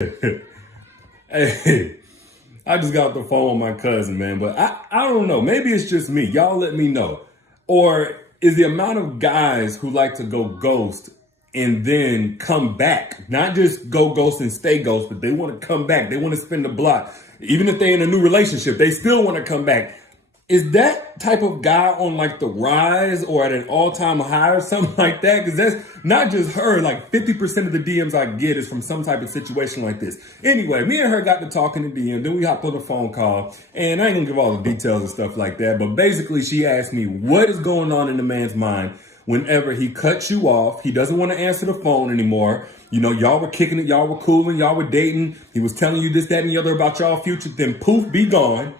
Hey, I just got off the phone with my cousin, man, but I don't know. Maybe it's just me. Y'all let me know. Or is the amount of guys who like to go ghost and then come back, not just go ghost and stay ghost, but they want to come back. They want to spin the block. Even if they're in a new relationship, they still want to come back. Is that type of guy on like the rise or at an all-time high or something like that? Because that's not just her. Like 50% of the DMs I get is from some type of situation like this. Anyway, me and her got to talking in DM. Then we hopped on a phone call. And I ain't going to give all the details and stuff like that. But basically, she asked me what is going on in the man's mind whenever he cuts you off. He doesn't want to answer the phone anymore. You know, y'all were kicking it. Y'all were cooling. Y'all were dating. He was telling you this, that, and the other about y'all future. Then poof, be gone.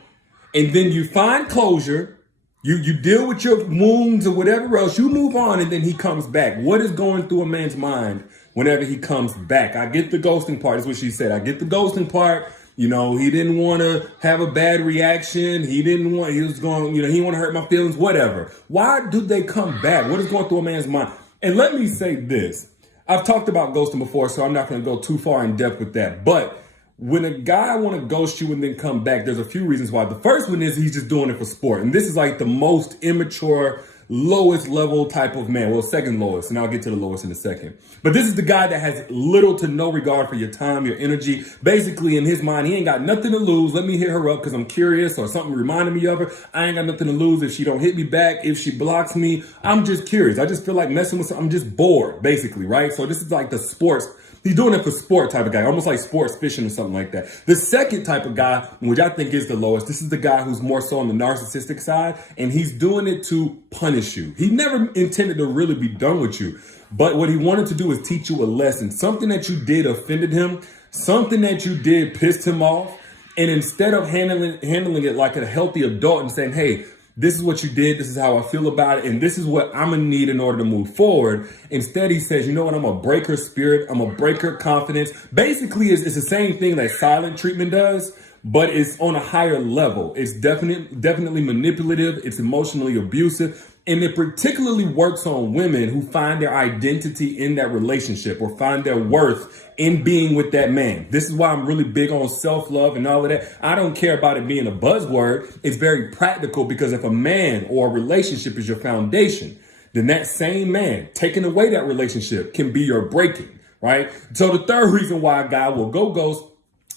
And then you find closure, you deal with your wounds or whatever else, you move on, and then he comes back. What is going through a man's mind whenever he comes back? I get the ghosting part, is what she said. I get the ghosting part. You know, he didn't want to have a bad reaction. He was going, he didn't want to hurt my feelings, whatever. Why do they come back? What is going through a man's mind? And let me say this. I've talked about ghosting before, so I'm not going to go too far in depth with that. But when a guy want to ghost you and then come back, there's a few reasons why. The first one is he's just doing it for sport. And this is like the most immature, lowest level type of man. Well, second lowest, and I'll get to the lowest in a second. But this is the guy that has little to no regard for your time, your energy. Basically, in his mind, he ain't got nothing to lose. Let me hit her up because I'm curious or something reminded me of her. I ain't got nothing to lose if she don't hit me back, if she blocks me. I'm just curious. I just feel like messing with I'm just bored, basically, right? So this is like the sports. He's doing it for sport type of guy, almost like sports fishing or something like that. The second type of guy, which I think is the lowest, this is the guy who's more so on the narcissistic side, and he's doing it to punish you. He never intended to really be done with you, but what he wanted to do is teach you a lesson. Something that you did offended him, something that you did pissed him off, and instead of handling it like a healthy adult and saying, hey, this is what you did, this is how I feel about it, and this is what I'm gonna need in order to move forward. Instead, he says, you know what, I'm gonna break her spirit, I'm gonna break her confidence. Basically, it's the same thing that silent treatment does, but it's on a higher level. It's definitely manipulative, it's emotionally abusive, and it particularly works on women who find their identity in that relationship or find their worth in being with that man. This is why I'm really big on self-love and all of that. I don't care about it being a buzzword. It's very practical because if a man or a relationship is your foundation, then that same man taking away that relationship can be your breaking, right? So the third reason why a guy will go ghost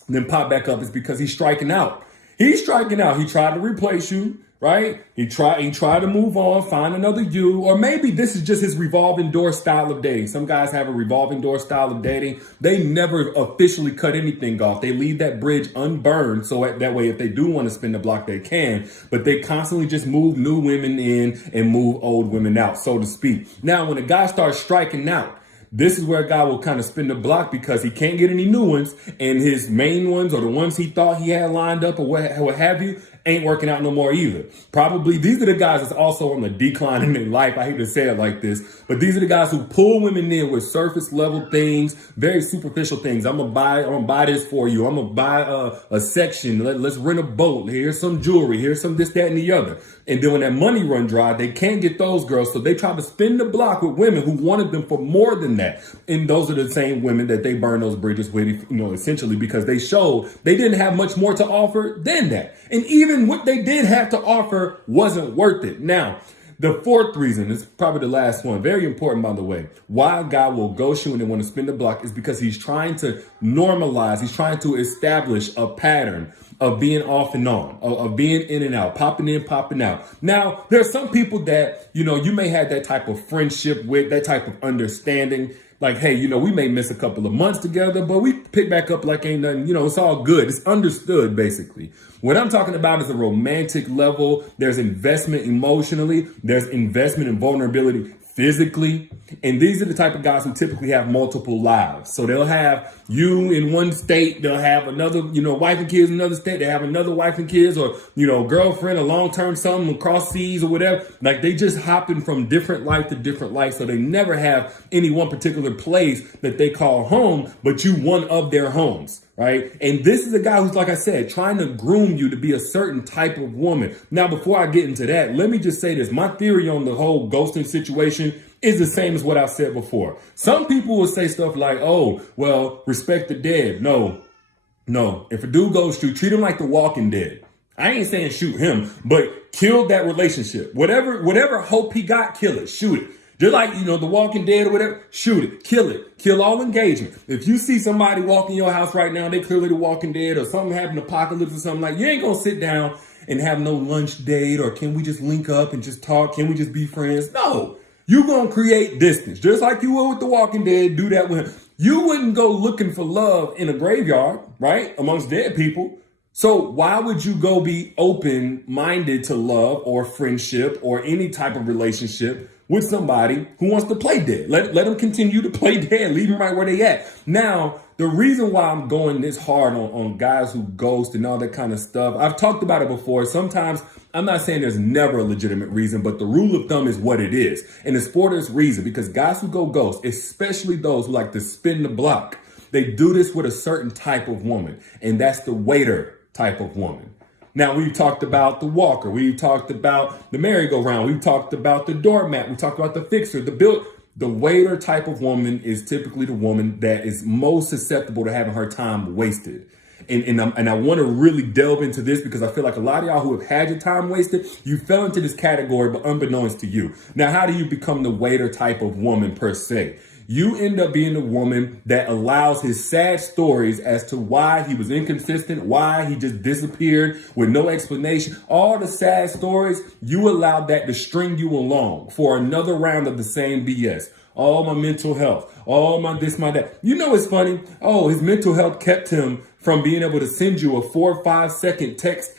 and then pop back up is because he's striking out. He's striking out. He tried to replace you. Right? He tried to move on, find another you, or maybe this is just his revolving door style of dating. Some guys have a revolving door style of dating. They never officially cut anything off. They leave that bridge unburned. So that way, if they do want to spin the block, they can, but they constantly just move new women in and move old women out, so to speak. Now, when a guy starts striking out, this is where a guy will kind of spin the block because he can't get any new ones, and his main ones or the ones he thought he had lined up or what have you ain't working out no more either. Probably these are the guys that's also on the decline in their life. I hate to say it like this, but these are the guys who pull women in with surface level things, very superficial things. I'm gonna buy this for you. I'm gonna buy a section. Let's rent a boat. Here's some jewelry. Here's some this, that, and the other. And then when that money run dry, they can't get those girls. So they try to spin the block with women who wanted them for more than that. And those are the same women that they burn those bridges with, essentially because they showed they didn't have much more to offer than that. And even what they did have to offer wasn't worth it. Now, the fourth reason is probably the last one. Very important, by the way. Why a guy will ghost you and they want to spin the block is because he's trying to normalize. He's trying to establish a pattern of being off and on, of being in and out, popping in, popping out. Now, there are some people that, you may have that type of friendship with, that type of understanding. Like, hey, we may miss a couple of months together, but we pick back up like ain't nothing, it's all good. It's understood, basically. What I'm talking about is a romantic level. There's investment emotionally. There's investment in vulnerability physically. And these are the type of guys who typically have multiple lives. So they'll have you in one state. They'll have another, wife and kids in another state. They have another wife and kids or, girlfriend, a long-term something across seas or whatever. Like they just hopping from different life to different life. So they never have any one particular place that they call home, but you one of their homes. Right. And this is a guy who's, like I said, trying to groom you to be a certain type of woman. Now, before I get into that, let me just say this. My theory on the whole ghosting situation is the same as what I've said before. Some people will say stuff like, oh, well, respect the dead. No. If a dude goes to treat him like the Walking Dead. I ain't saying shoot him, but kill that relationship. Whatever hope he got, kill it, shoot it. Just like, the Walking Dead or whatever, shoot it, kill all engagement. If you see somebody walk in your house right now, they clearly the Walking Dead or something happened, apocalypse or something, like, you ain't gonna sit down and have no lunch date or can we just link up and just talk? Can we just be friends? No, you gonna create distance. Just like you would with the Walking Dead, do that with him. You wouldn't go looking for love in a graveyard, right? Amongst dead people. So why would you go be open-minded to love or friendship or any type of relationship with somebody who wants to play dead? Let them continue to play dead. Leave them right where they at. Now, the reason why I'm going this hard on guys who ghost and all that kind of stuff, I've talked about it before. Sometimes I'm not saying there's never a legitimate reason, but the rule of thumb is what it is. And it's for this reason, because guys who go ghost, especially those who like to spin the block, they do this with a certain type of woman, and that's the waiter type of woman. Now, we've talked about the walker. We've talked about the merry-go-round. We've talked about the doormat. We talked about the fixer, the build. The waiter type of woman is typically the woman that is most susceptible to having her time wasted. And I want to really delve into this because I feel like a lot of y'all who have had your time wasted, you fell into this category, but unbeknownst to you. Now, how do you become the waiter type of woman per se? You end up being the woman that allows his sad stories as to why he was inconsistent, why he just disappeared with no explanation. All the sad stories, you allowed that to string you along for another round of the same BS. All my mental health, all my this, my that. It's funny. Oh, his mental health kept him from being able to send you a 4 or 5 second text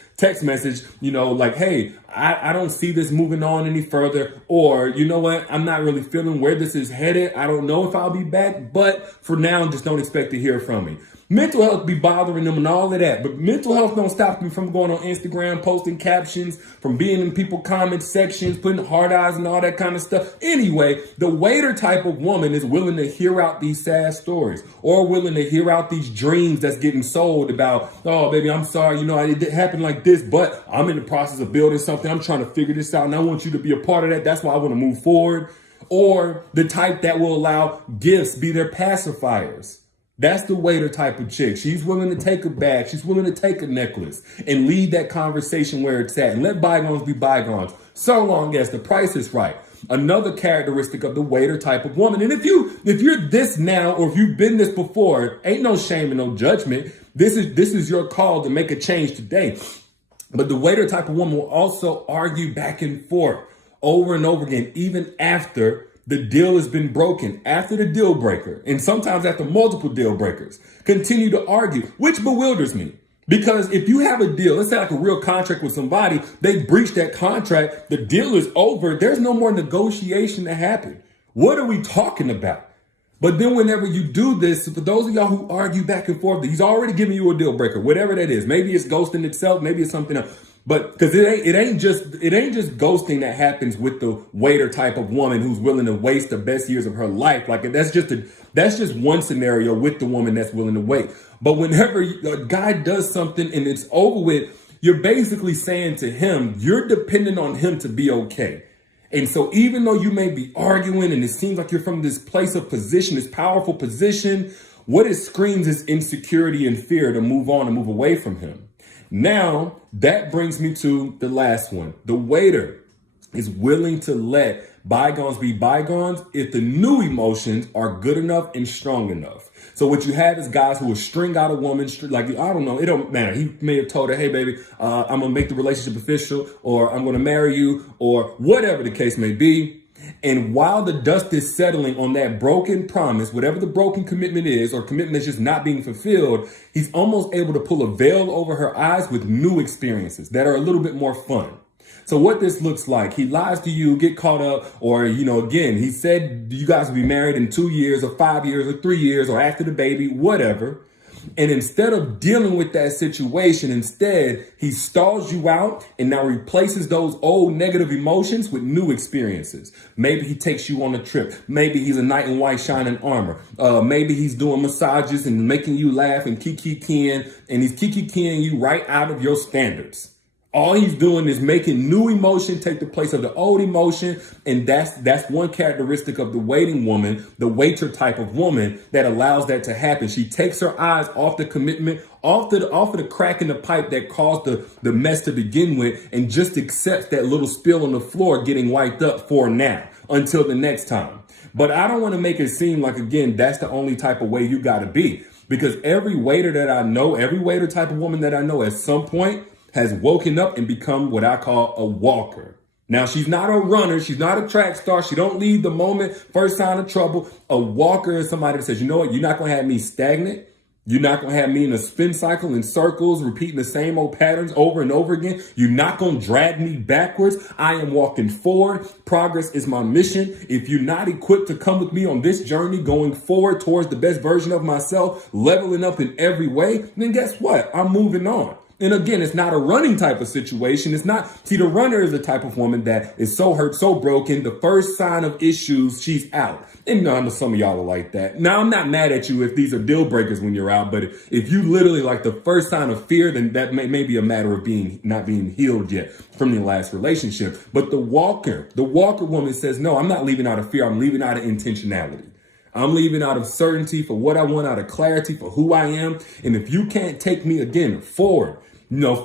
message, like, hey, I don't see this moving on any further. Or, you know what? I'm not really feeling where this is headed. I don't know if I'll be back, but for now, just don't expect to hear from me. Mental health be bothering them and all of that. But mental health don't stop me from going on Instagram, posting captions, from being in people comment sections, putting hard eyes and all that kind of stuff. Anyway, the waiter type of woman is willing to hear out these sad stories or willing to hear out these dreams that's getting sold about, oh, baby, I'm sorry. It didn't happen like this, but I'm in the process of building something. I'm trying to figure this out and I want you to be a part of that. That's why I want to move forward. Or the type that will allow gifts be their pacifiers. That's the waiter type of chick. She's willing to take a bag. She's willing to take a necklace and leave that conversation where it's at and let bygones be bygones, so long as the price is right. Another characteristic of the waiter type of woman. And if you're this now, or if you've been this before, ain't no shame and no judgment. This is your call to make a change today. But the waiter type of woman will also argue back and forth over and over again, even after the deal has been broken, after the deal breaker, and sometimes after multiple deal breakers, continue to argue, which bewilders me. Because if you have a deal, let's say like a real contract with somebody, they breach that contract, the deal is over, there's no more negotiation to happen. What are we talking about? But then whenever you do this, for those of y'all who argue back and forth, he's already giving you a deal breaker, whatever that is. Maybe it's ghosting itself, maybe it's something else. But because it ain't just ghosting that happens with the waiter type of woman who's willing to waste the best years of her life. Like that's just one scenario with the woman that's willing to wait. But whenever a guy does something and it's over with, you're basically saying to him, you're dependent on him to be okay. And so even though you may be arguing and it seems like you're from this place of position, this powerful position, what it screams is insecurity and fear to move on and move away from him. Now, that brings me to the last one. The waiter is willing to let bygones be bygones if the new emotions are good enough and strong enough. So what you have is guys who will string out a woman, like, I don't know, it don't matter. He may have told her, hey, baby, I'm going to make the relationship official, or I'm going to marry you, or whatever the case may be. And while the dust is settling on that broken promise, whatever the broken commitment is, or commitment that's just not being fulfilled, he's almost able to pull a veil over her eyes with new experiences that are a little bit more fun. So what this looks like, he lies to you, get caught up, or, again, he said you guys will be married in 2 years or 5 years or 3 years or after the baby, whatever. And instead of dealing with that situation, instead, he stalls you out and now replaces those old negative emotions with new experiences. Maybe he takes you on a trip. Maybe he's a knight in white shining armor. Maybe he's doing massages and making you laugh and kiki-keying, and he's kiki-keying you right out of your standards. All he's doing is making new emotion take the place of the old emotion. And that's one characteristic of the waiting woman, the waiter type of woman that allows that to happen. She takes her eyes off the commitment, off of the crack in the pipe that caused the mess to begin with, and just accepts that little spill on the floor getting wiped up for now until the next time. But I don't want to make it seem like, again, that's the only type of way you got to be. Because every waiter that I know, every waiter type of woman that I know at some point has woken up and become what I call a walker. Now, she's not a runner. She's not a track star. She don't lead the moment, first sign of trouble. A walker is somebody that says, you know what? You're not going to have me stagnant. You're not going to have me in a spin cycle in circles, repeating the same old patterns over and over again. You're not going to drag me backwards. I am walking forward. Progress is my mission. If you're not equipped to come with me on this journey, going forward towards the best version of myself, leveling up in every way, then guess what? I'm moving on. And again, it's not a running type of situation. It's not. See, the runner is the type of woman that is so hurt, so broken. The first sign of issues, she's out. And I know some of y'all are like that. Now, I'm not mad at you if these are deal breakers when you're out. But if you literally like the first sign of fear, then that may be a matter of not being healed yet from the last relationship. But the walker woman says, no, I'm not leaving out of fear. I'm leaving out of intentionality. I'm leaving out of certainty for what I want, out of clarity for who I am. And if you can't take me again forward,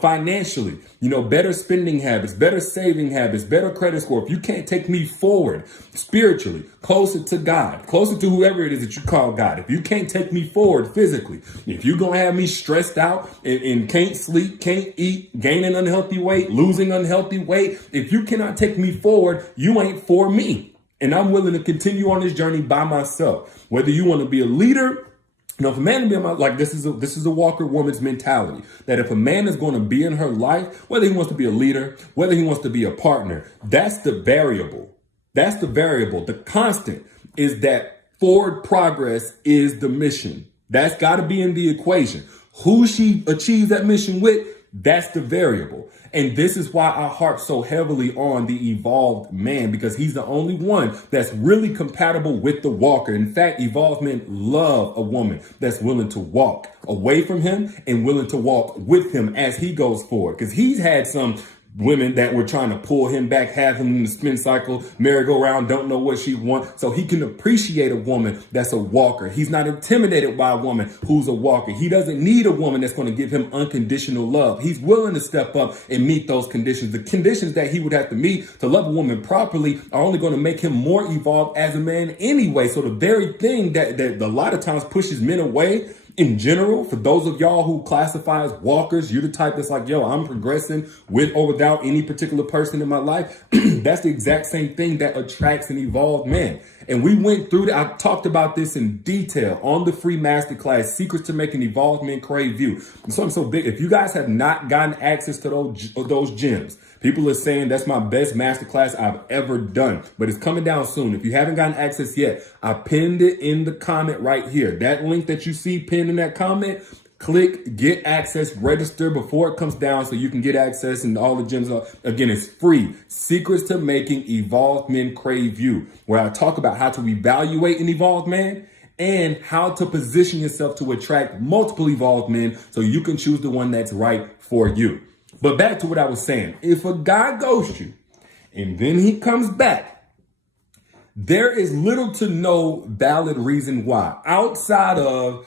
financially, better spending habits, better saving habits, better credit score. If you can't take me forward spiritually, closer to God, closer to whoever it is that you call God, if you can't take me forward physically, if you're going to have me stressed out and can't sleep, can't eat, gaining unhealthy weight, losing unhealthy weight, if you cannot take me forward, you ain't for me. And I'm willing to continue on this journey by myself. Whether you want to be a leader, if a man this is a walker woman's mentality, that if a man is going to be in her life, whether he wants to be a leader, whether he wants to be a partner, that's the variable. That's the variable. The constant is that forward progress is the mission. That's got to be in the equation. Who she achieves that mission with, that's the variable. And this is why I harp so heavily on the evolved man, because he's the only one that's really compatible with the walker. In fact, evolved men love a woman that's willing to walk away from him and willing to walk with him as he goes forward. Because he's had some women that were trying to pull him back, have him in the spin cycle, merry-go-round, don't know what she wants. So he can appreciate a woman that's a walker. He's not intimidated by a woman who's a walker. He doesn't need a woman that's going to give him unconditional love. He's willing to step up and meet those conditions. The conditions that he would have to meet to love a woman properly are only going to make him more evolved as a man anyway. So the very thing that a lot of times pushes men away in general, for those of y'all who classify as walkers, you're the type that's like, yo, I'm progressing with or without any particular person in my life. That's the exact same thing that attracts an evolved man. And we went through that. I talked about this in detail on the free masterclass, Secrets to Making Evolved Men Crave You. And something so big. If you guys have not gotten access to those gems, people are saying that's my best masterclass I've ever done, but it's coming down soon. If you haven't gotten access yet, I pinned it in the comment right here. That link that you see pinned in that comment, click get access, register before it comes down so you can get access and all the gems. Again, it's free. Secrets to Making Evolved Men Crave You, where I talk about how to evaluate an evolved man and how to position yourself to attract multiple evolved men so you can choose the one that's right for you. But back to what I was saying. If a guy ghosts you and then he comes back, there is little to no valid reason why, outside of,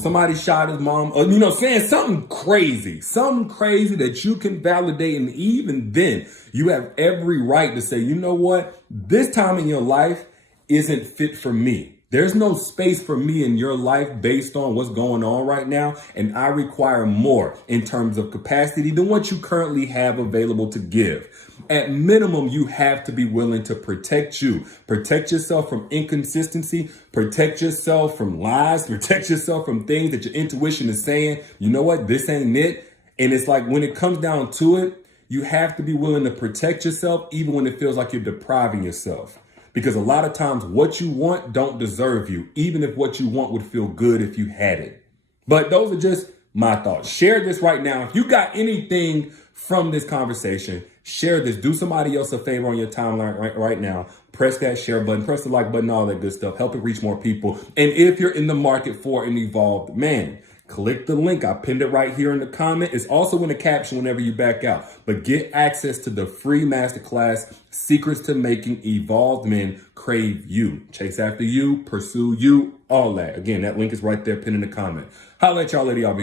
somebody shot his mom, or, saying something crazy that you can validate. And even then you have every right to say, you know what, this time in your life isn't fit for me. There's no space for me in your life based on what's going on right now. And I require more in terms of capacity than what you currently have available to give. At minimum, you have to be willing to protect you. Protect yourself from inconsistency. Protect yourself from lies. Protect yourself from things that your intuition is saying, you know what, this ain't it. And it's like when it comes down to it, you have to be willing to protect yourself even when it feels like you're depriving yourself. Because a lot of times what you want don't deserve you, even if what you want would feel good if you had it. But those are just my thoughts. Share this right now. If you got anything from this conversation, share this. Do somebody else a favor on your timeline right now. Press that share button, press the like button, all that good stuff. Help it reach more people. And if you're in the market for an evolved man, Click the link. I pinned it right here in the comment. It's also in the caption whenever you back out. But get access to the free masterclass, Secrets to Making Evolved Men Crave You. Chase after you, pursue you, all that. Again, that link is right there pinned in the comment. Holla at y'all later, y'all. Be